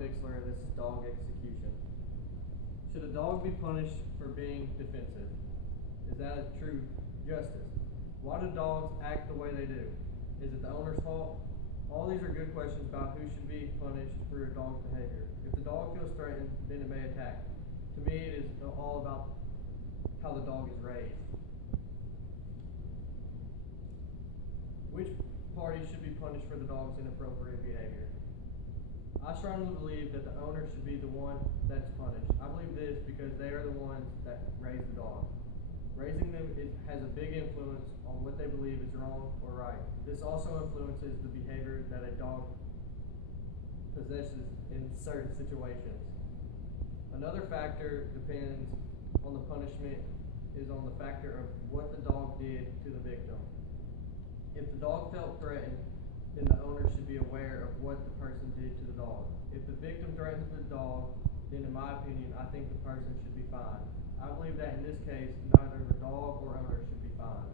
Bixler, and this is dog execution. Should a dog be punished for being defensive? Is that a true justice? Why do dogs act the way they do? Is it the owner's fault? All these are good questions about who should be punished for a dog's behavior. If the dog feels threatened, then it may attack. To me, it is all about how the dog is raised. Which party should be punished for the dog's inappropriate behavior? I strongly believe that the owner should be the one that's punished. I believe this because they are the ones that raise the dog. Raising them has a big influence on what they believe is wrong or right. This also influences the behavior that a dog possesses in certain situations. Another factor depends on the punishment is on the factor of what the dog did to the victim. If the dog felt threatened, then the owner should be aware of what the person did to the dog. If the victim threatens the dog, then in my opinion, I think the person should be fined. I believe that in this case, neither the dog or owner should be fined.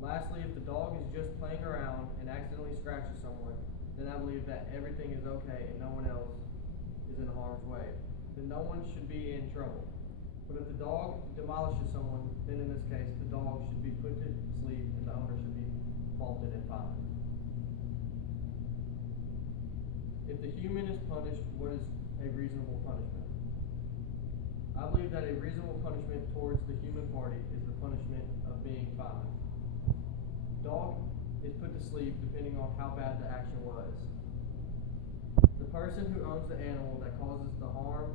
Lastly, if the dog is just playing around and accidentally scratches someone, then I believe that everything is okay and no one else is in harm's way. Then no one should be in trouble. But if the dog demolishes someone, then in this case, the dog should be put to sleep and the owner should be faulted and fined. If the human is punished, what is a reasonable punishment? I believe that a reasonable punishment towards the human party is the punishment of being fined. Dog is put to sleep depending on how bad the action was. The person who owns the animal that causes the harm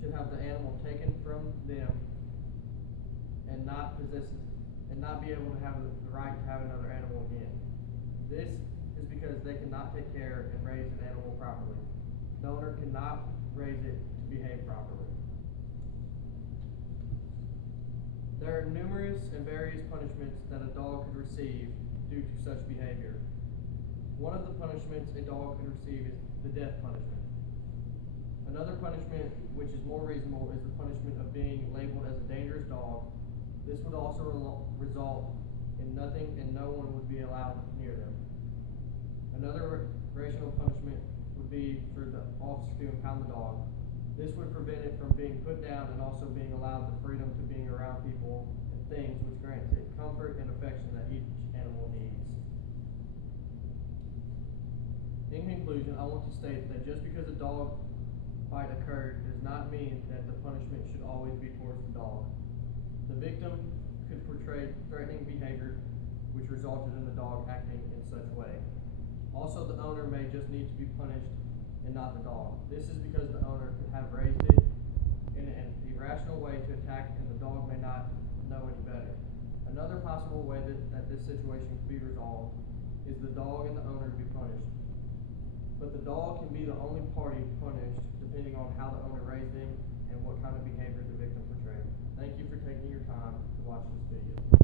should have the animal taken from them and not be able to have the right to have another animal again. This is because they cannot take care and raise an animal properly. The owner cannot raise it to behave properly. There are numerous and various punishments that a dog could receive due to such behavior. One of the punishments a dog could receive is the death punishment. Another punishment, which is more reasonable, is the punishment of being labeled as a dangerous dog. This would also result in nothing and no one would be allowed near them. Another rational punishment would be for the officer to impound the dog. This would prevent it from being put down and also being allowed the freedom to being around people and things, which grants it comfort and affection that each animal needs. In conclusion, I want to state that just because a dog bite occurred does not mean that the punishment should always be towards the dog. The victim could portray threatening behavior which resulted in the dog acting in such way. Also, the owner may just need to be punished and not the dog. This is because the owner could have raised it in an irrational way to attack and the dog may not know any better. Another possible way that this situation could be resolved is the dog and the owner be punished. But the dog can be the only party punished depending on how the owner raised him and what kind of behavior the victim portrayed. Thank you for taking your time to watch this video.